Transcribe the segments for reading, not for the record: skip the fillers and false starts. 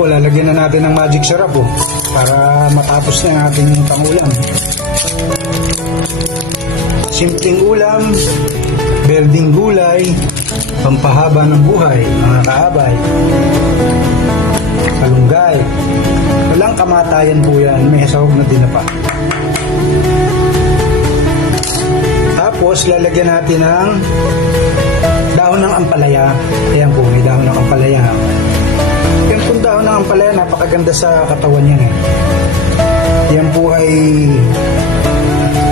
po, lalagyan na natin ng magic syrup po para matapos na ang ating pangulam. Simpleng ulam, berdeng gulay, pampahaba ng buhay, mga kaabay. Kalunggay. Walang kamatayan po yan, may sahog na dinapa. Tapos lalagyan natin ng dahon ng ampalaya. Ayan po, may dahon ng ampalaya. Yan po dahon ng ampalaya, napakaganda sa katawan yan. Yan po ay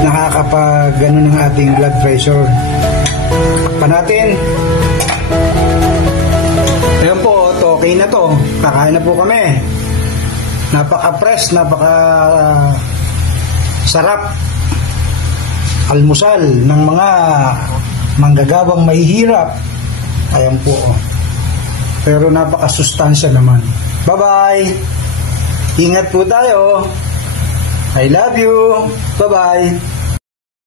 nakakapag-gano ng ating blood pressure. Takpan natin. Ayan po, okay na to. Kakain na po kami. Napaka-fresh, napaka-sarap almusal ng mga manggagawang mahihirap. Ayan po. Pero napaka-sustansya naman. Bye-bye! Ingat po tayo! I love you! Bye-bye!